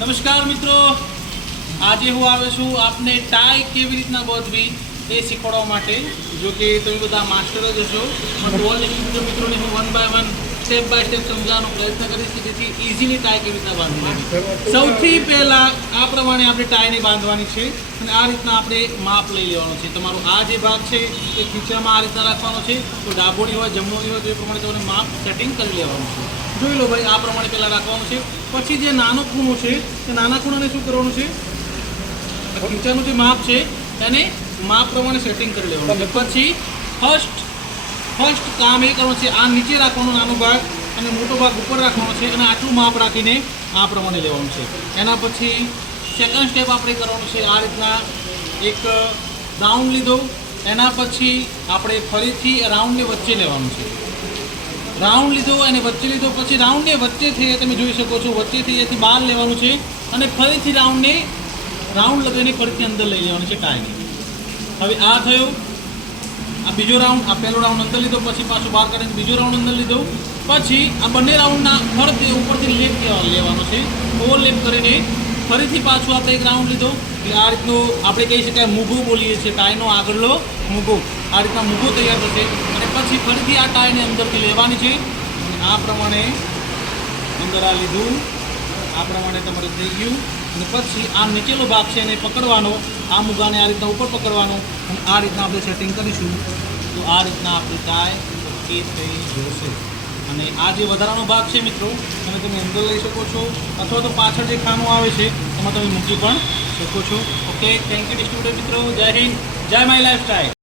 નમસ્કાર મિત્રો. આજે હું આવ્યો છું આપને ટાઈ કેવી રીતના બાંધવી એ શીખવાડવા માટે. જો કે તમે બધા માસ્ટર જ હશો. પણ ડોલની મિત્રો મિત્રોને હું one by one step by step સમજાવવાનો પ્રયત્ન કરીશ કે જેથી ઇઝીલી ટાઈ કેવી રીતના બાંધવાની સૌથી પહેલાં આ પ્રમાણે આપણે ટાઈને બાંધવાની છે અને આ રીતના આપણે માપ લઈ લેવાનો છે. તમારો આ જે ભાગ છે એ ખીચામાં આ રીતના રાખવાનો છે. તો ડાબોની હોય, જમણોની હોય, તો એ પ્રમાણે તમારે માપ સેટિંગ કરી લેવાનું છે. જોઈ લો ભાઈ, આ પ્રમાણે પહેલાં રાખવાનું છે. પછી જે નાનો ખૂણો છે, એ નાના ખૂણાને શું કરવાનું છે? ખીચાનું જે માપ છે, એને માપ પ્રમાણે સેટિંગ કરી લેવાનું છે. પછી ફર્સ્ટ ફર્સ્ટ કામ એ કરવાનું છે, આ નીચે રાખવાનો નાનો ભાગ અને મોટો ભાગ ઉપર રાખવાનો છે અને આટલું માપ રાખીને આ પ્રમાણે લેવાનું છે. એના પછી સેકન્ડ સ્ટેપ આપણે કરવાનું છે, આ રીતના એક રાઉન્ડ લીધો. એના પછી આપણે ફરીથી રાઉન્ડને વચ્ચે લેવાનું છે. રાઉન્ડ લીધો અને વચ્ચે લીધો, પછી રાઉન્ડને વચ્ચેથી તમે જોઈ શકો છો, વચ્ચેથી અહીંયાથી બહાર લેવાનું છે અને ફરીથી રાઉન્ડને રાઉન્ડ લગાવીને ફરીથી અંદર લઈ લેવાનું છે ટાઈને હવે આ થયો. આ બીજો રાઉન્ડ, આ પહેલો રાઉન્ડ અંદર લીધો, પછી પાછું બહાર કાઢીને બીજો રાઉન્ડ અંદર લીધો. પછી આ બંને રાઉન્ડના ફરતે ઉપરથી લેપ લેવાનો છે. ઓવર લેપ કરીને ફરીથી પાછું આપણે એક રાઉન્ડ લીધો કે આ રીતનું આપણે કહી શકાય મૂગું બોલીએ છીએ. ટાયનો આગળનો મૂગો. આ રીતના મૂગો તૈયાર થશે. અને પછી ફરીથી આ ટાયને અંદરથી લેવાની છે. અને આ પ્રમાણે અંદર આ લીધું. આ પ્રમાણે તમારે થઈ ગયું. અને પછી આ નીચેનો ભાગ છે એને પકડવાનો. આ મૂગાને આ રીતના ઉપર પકડવાનો. અને આ રીતના આપણે સેટિંગ કરીશું. તો આ રીતના આપણી ટાય ઓકે થઈ જશે. અને આ જે વધારાનો ભાગ છે મિત્રો, તમે તમે અંદર લઈ શકો છો, અથવા તો પાછળ જે ખાનું આવે છે, એમાં તમે મૂકી પણ શકો છો. ઓકે થેન્ક યુ ડિસ્ટ્રીબ્યુટર મિત્રો. જય હિન્દ, જય માય લાઈફ